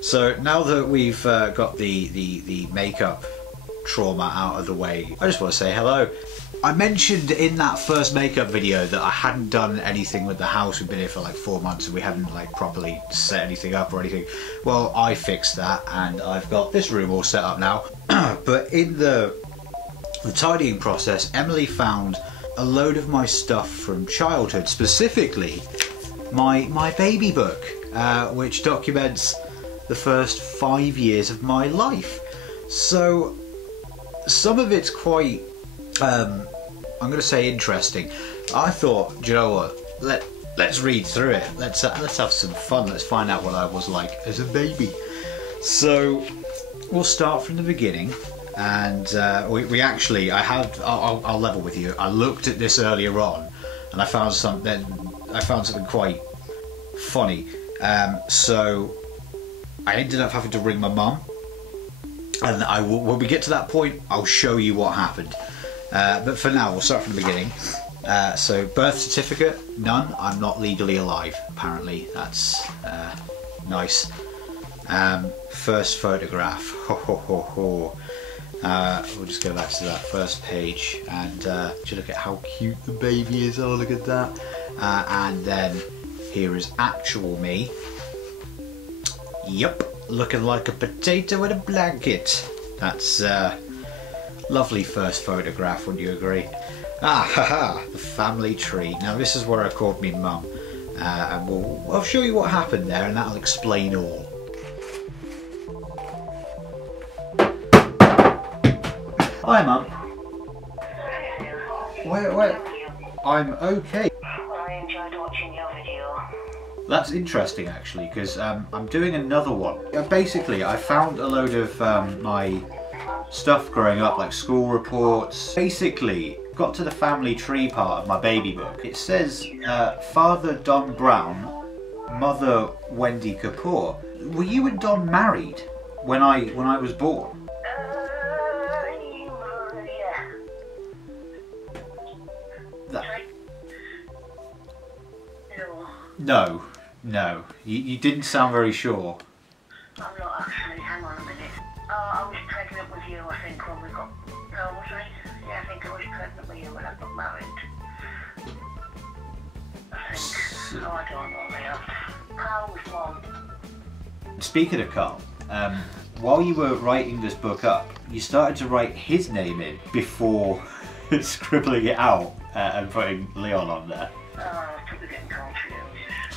So now that we've got the makeup trauma out of the way, I just want to say hello. I mentioned in that first makeup video that I hadn't done anything with the house. We've been here for like 4 months and we hadn't like properly set anything up or anything. Well, I fixed that and I've got this room all set up now. But in the tidying process, Emily found a load of my stuff from childhood, specifically my baby book, which documents the first 5 years of my life. So some of it's quite I'm going to say interesting. I thought, do you know what, let's read through it, let's have some fun, let's find out what I was like as a baby. So we'll start from the beginning. And we actually, I'll level with you, I looked at this earlier on and I found something quite funny. So I ended up having to ring my mum, and when we get to that point I'll show you what happened. But for now we'll start from the beginning. So birth certificate, none. I'm not legally alive, apparently. That's nice. First photograph, ho ho ho ho. We'll just go back to that first page and just look at how cute the baby is. Oh, look at that. And then here is actual me. Yep, looking like a potato in a blanket. That's lovely first photograph, wouldn't you agree? Ah, haha, the family tree. Now this is where I called me mum, and I'll show you what happened there, and that'll explain all. Hi, Mum. Where? I'm okay. I enjoyed watching your video. That's interesting, actually, because I'm doing another one. Basically, I found a load of my stuff growing up, like school reports. Basically, got to the family tree part of my baby book. It says Father Don Brown, Mother Wendy Kapoor. Were you and Don married when I was born? No. No. You didn't sound very sure. I'm not actually. Hang on a minute. I was pregnant with you, I think, when we got... No, was I? Yeah, I think I was pregnant with you when I got married. I think. Oh, I don't know now. Carl was one. Speaking of Carl, while you were writing this book up, you started to write his name in before scribbling it out and putting Leon on there. Oh, I could be getting confused.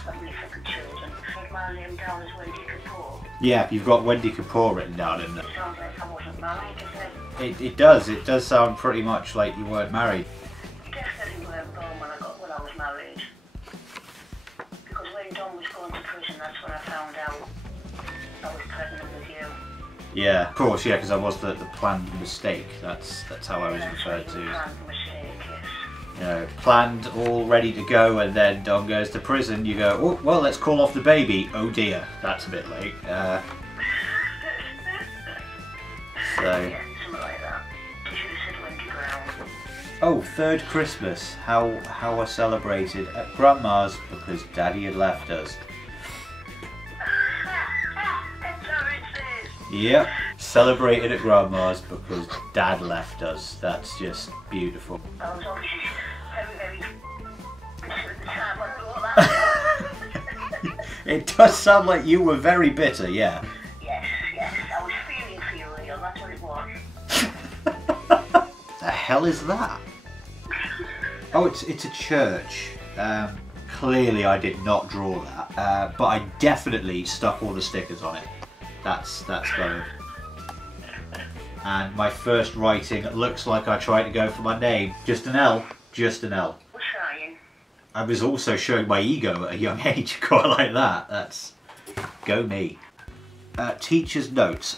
I'm really fucking children. Put my name down as Wendy Kapoor. Yeah, you've got Wendy Kapoor written down in there. It sounds like I wasn't married, doesn't it? It does. It does sound pretty much like you weren't married. Definitely weren't born when I was married. Because when Don was going to prison, that's when I found out I was pregnant with you. Yeah, of course, yeah, because I was the planned mistake. That's how I was referred to. Planned mistake, yes. You know, planned, all ready to go, and then Don goes to prison. You go, oh, well, let's call off the baby. Oh dear, that's a bit late. So. Yeah, something like that. You should have said Wendy Brown. Oh, third Christmas. How I celebrated at Grandma's because Daddy had left us. That's how it is. Yep, celebrated at Grandma's because Dad left us. That's just beautiful. I was obviously very bitter at the time when I wrote that. It does sound like you were very bitter, yeah. Yes, I was feeling for you, Leon, that's what it was. The hell is that? Oh, it's a church. Clearly I did not draw that, but I definitely stuck all the stickers on it. That's got it. And my first writing looks like I tried to go for my name. Just an L. Just an L. We're trying. I was also showing my ego at a young age, quite like that. That's... go me. Teacher's notes.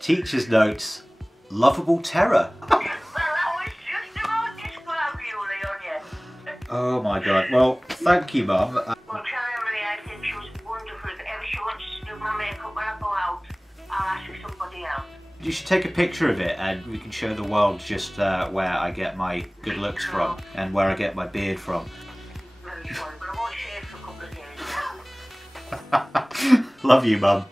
Teacher's notes. Lovable terror. Well, that was just about describe you, Leon, yeah. Oh my god. Well, thank you, Mum. Well, tell Emily I think she was wonderful. If ever she wants to do my makeup when I go out, I'll ask somebody else. You should take a picture of it and we can show the world just where I get my good looks from and where I get my beard from. Very sorry, but I won't shave for a couple of days. Love you, Mum. Love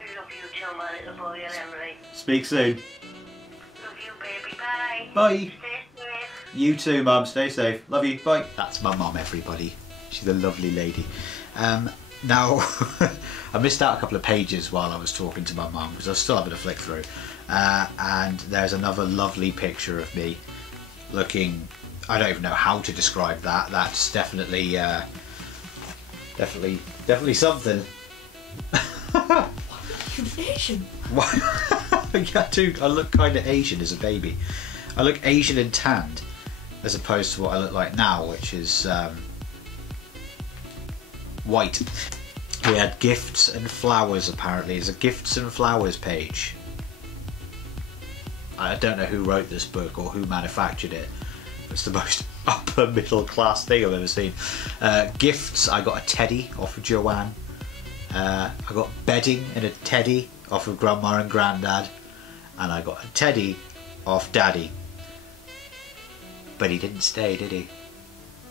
you too, my little boy, and Emily. Speak soon. Love you, baby. Bye. Bye. Stay safe. You too, Mum. Stay safe. Love you. Bye. That's my mum, everybody. She's a lovely lady. Now, I missed out a couple of pages while I was talking to my mum because I was still having a flick through. And there's another lovely picture of me looking. I don't even know how to describe that. That's definitely something. You're Asian. Yeah, I do. I look kind of Asian as a baby. I look Asian and tanned, as opposed to what I look like now, which is white. We had gifts and flowers. Apparently, there's a gifts and flowers page. I don't know who wrote this book or who manufactured it. It's the most upper middle class thing I've ever seen. Gifts, I got a teddy off of Joanne. I got bedding and a teddy off of Grandma and Grandad. And I got a teddy off Daddy. But he didn't stay, did he?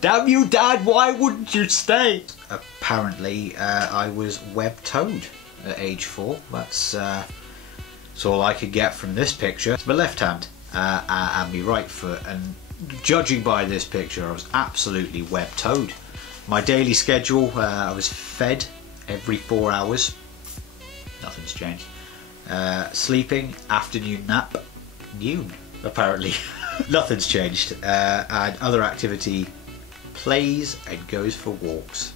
Damn you, Dad, why wouldn't you stay? Apparently, I was web-toed at age 4. That's all I could get from this picture. It's my left hand and my right foot, and judging by this picture, I was absolutely web-toed. My daily schedule, I was fed every 4 hours. Nothing's changed. Sleeping, afternoon nap, noon, apparently. Nothing's changed. And other activity, plays and goes for walks.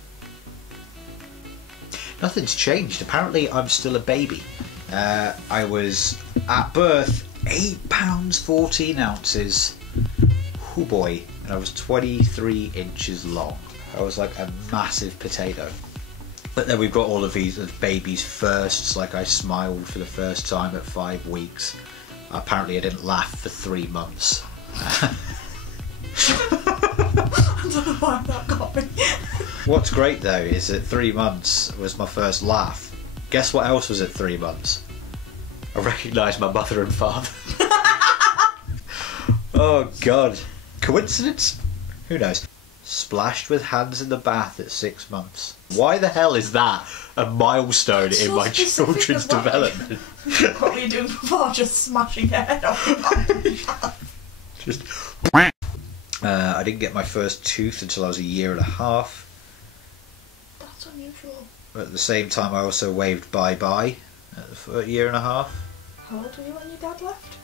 Nothing's changed. Apparently I'm still a baby. I was at birth 8 pounds 14 ounces. Oh boy. And I was 23 inches long. I was like a massive potato. But then we've got all of these baby's firsts, like I smiled for the first time at 5 weeks. Apparently I didn't laugh for 3 months. I don't know why that got me. What's great though is that 3 months was my first laugh. Guess what else was at 3 months? I recognised my mother and father. Oh god. Coincidence? Who knows? Splashed with hands in the bath at 6 months. Why the hell is that a milestone in my children's development? What were you doing before? Just smashing your head off? Just I didn't get my first tooth until I was 1.5 years. That's unusual. But at the same time I also waved bye-bye for 1.5 years. How old were you when your dad left?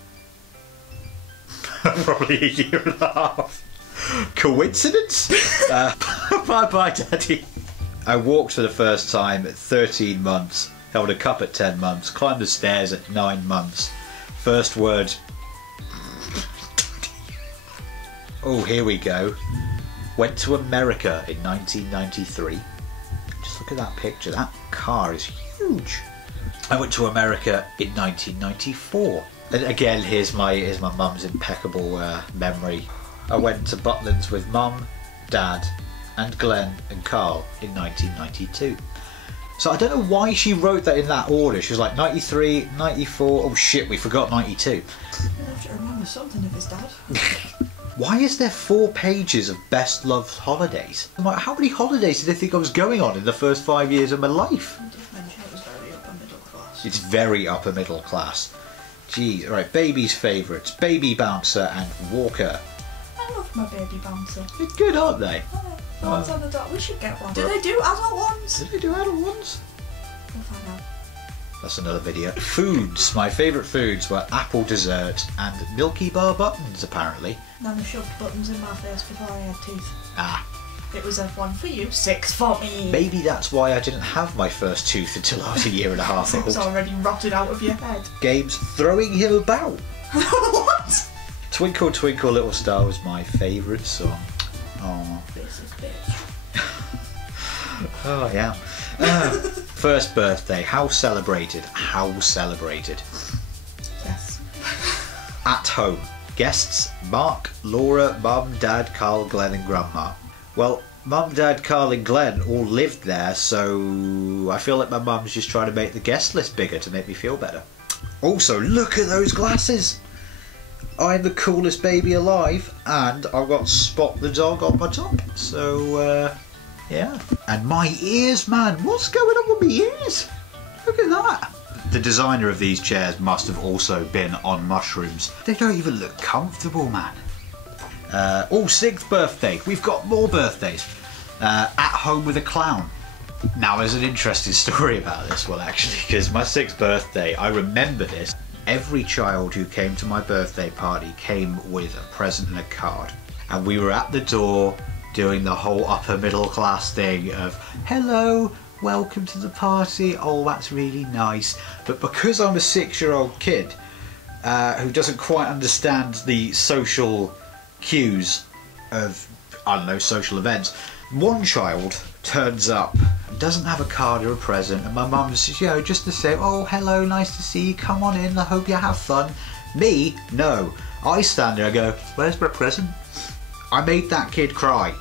Probably 1.5 years. Coincidence? Bye-bye, Daddy. I walked for the first time at 13 months, held a cup at 10 months, climbed the stairs at 9 months. First word. Oh, here we go. Went to America in 1993. Just look at that picture. That car is huge. I went to America in 1994. And again, here's my mum's impeccable memory. I went to Butlins with Mum, Dad, and Glenn and Carl in 1992. So I don't know why she wrote that in that order. She was like 93, 94. Oh shit, we forgot 92. You'd have to remember something of his dad. Why is there 4 pages of best loved holidays? I'm like, how many holidays did they think I was going on in the first 5 years of my life? You did mention it was very upper middle class. It's very upper middle class. Gee, right, baby's favourites. Baby Bouncer and Walker. I love my baby bouncer. They're good, aren't they? The ones on the dot. We should get one. Do they do adult ones? Did they do adult ones? We'll find out. That's another video. Foods. My favourite foods were apple dessert and Milky Bar buttons, apparently. Nana shoved buttons in my face before I had teeth. Ah. It was a 1 for you, 6 for me. Maybe that's why I didn't have my first tooth until I was 1.5 years It was old. already rotted out of your head. Games throwing him about. What? Twinkle Twinkle Little Star was my favourite song. Oh. This is bitch. Oh yeah. First birthday. How celebrated? How celebrated? Yes. At home. Guests: Mark, Laura, Mum, Dad, Carl, Glenn and Grandma. Well, Mum, Dad, Carl and Glenn all lived there, so I feel like my mum's just trying to make the guest list bigger to make me feel better. Also, look at those glasses! I'm the coolest baby alive, and I've got Spot the dog on my top, so Yeah. And my ears, man. What's going on with my ears? Look at that. The designer of these chairs must have also been on mushrooms. They don't even look comfortable, man. Oh, 6th birthday. We've got more birthdays. At home with a clown. Now, there's an interesting story about this one, actually, because my 6th birthday, I remember this. Every child who came to my birthday party came with a present and a card. And we were at the door doing the whole upper middle class thing of, hello, welcome to the party. Oh, that's really nice. But because I'm a 6-year-old kid who doesn't quite understand the social cues of, I don't know, social events, one child turns up and doesn't have a card or a present, and my mum says, you know, just to say, oh, hello, nice to see you, come on in, I hope you have fun. Me, no. I stand there and go, where's my present? I made that kid cry.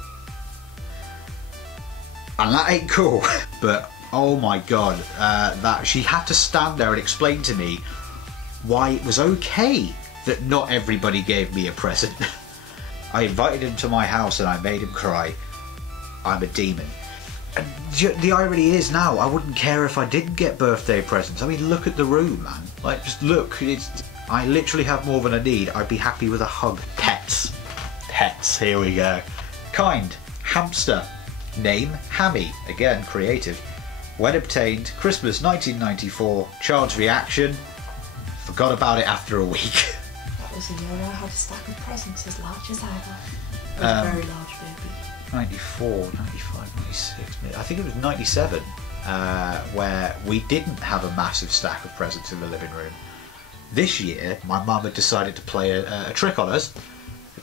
And that ain't cool. But, oh my god, that she had to stand there and explain to me why it was okay that not everybody gave me a present. I invited him to my house and I made him cry. I'm a demon. And the irony is now, I wouldn't care if I didn't get birthday presents. I mean, look at the room, man. Like, just look. I literally have more than I need. I'd be happy with a hug. Pets. Pets, here we go. Kind, hamster. Name, Hammy. Again, creative. When obtained, Christmas 1994. Child's reaction, forgot about it after a week. That was the year I had a stack of presents as large as ever. It was a very large baby. 94, 95, 96, I think it was 97, where we didn't have a massive stack of presents in the living room. This year, my mum had decided to play a trick on us,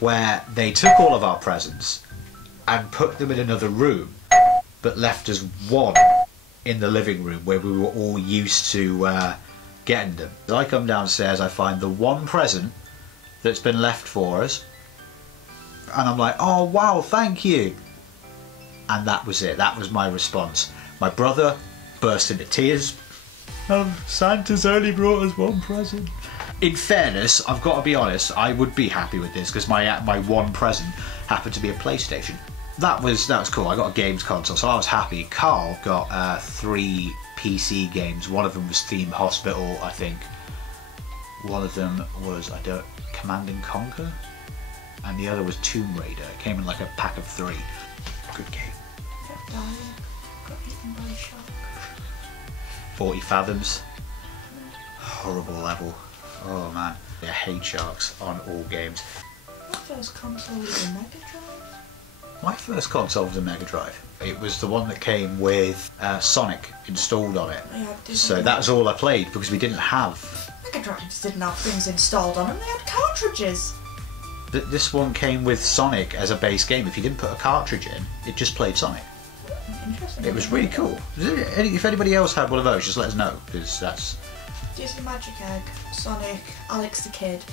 where they took all of our presents and put them in another room, but left us one in the living room where we were all used to getting them. As I come downstairs, I find the one present that's been left for us, and I'm like, oh wow, thank you. And that was it. That was my response. My brother burst into tears. Santa's only brought us one present. In fairness, I've got to be honest, I would be happy with this because my one present happened to be a PlayStation. That was cool. I got a games console, so I was happy. Carl got 3 PC games. One of them was Theme Hospital, I think. One of them was, Command and Conquer? And the other was Tomb Raider. It came in like a pack of 3. Good game. Got eaten by a shark. 40 Fathoms. Horrible level. Oh man. I hate sharks on all games. My first console was a Mega Drive. My first console was a Mega Drive. It was the one that came with Sonic installed on it. Yeah, so that was all I played because we didn't have... Mega Drives didn't have things installed on them, they had cartridges. This one came with Sonic as a base game. If you didn't put a cartridge in, it just played Sonic. Interesting. It was really cool. If anybody else had one of those, just let us know, because that's... Disney Magic Egg, Sonic, Alex the Kid,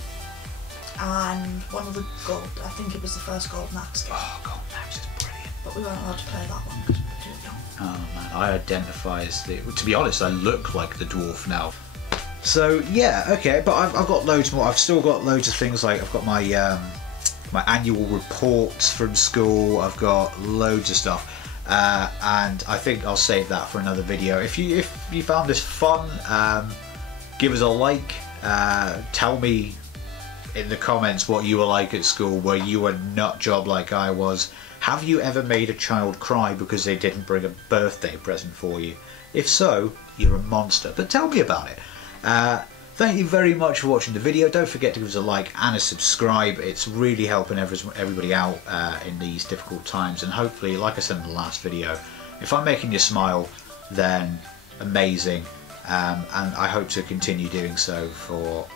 and one of the gold, I think it was the first Golden Axe game. Oh, Golden Axe is brilliant. But we weren't allowed to play that one because we were too young. Oh man, I identify as the... To be honest, I look like the dwarf now. So yeah, okay, but I've got loads more. I've still got loads of things, like I've got my my annual reports from school. I've got loads of stuff, and I think I'll save that for another video. If you found this fun, give us a like. Tell me in the comments what you were like at school. Were you a nut job like I was? Have you ever made a child cry because they didn't bring a birthday present for you? If so, you're a monster. But tell me about it. Thank you very much for watching the video. Don't forget to give us a like and a subscribe. It's really helping everybody out in these difficult times, and hopefully, like I said in the last video, if I'm making you smile, then amazing, and I hope to continue doing so for,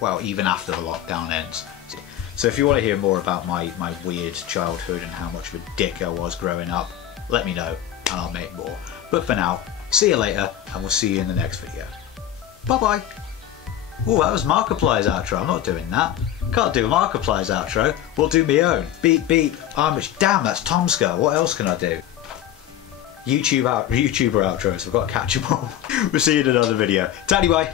well, even after the lockdown ends. So if you want to hear more about my weird childhood and how much of a dick I was growing up, let me know and I'll make more. But for now, see you later, and we'll see you in the next video. Bye bye. Oh, that was Markiplier's outro. I'm not doing that. Can't do Markiplier's outro. We'll do my own. Beep beep. Damn, that's Tomska. What else can I do? YouTuber outros. I've got to catch them all. We'll see you in another video. Taddy bye.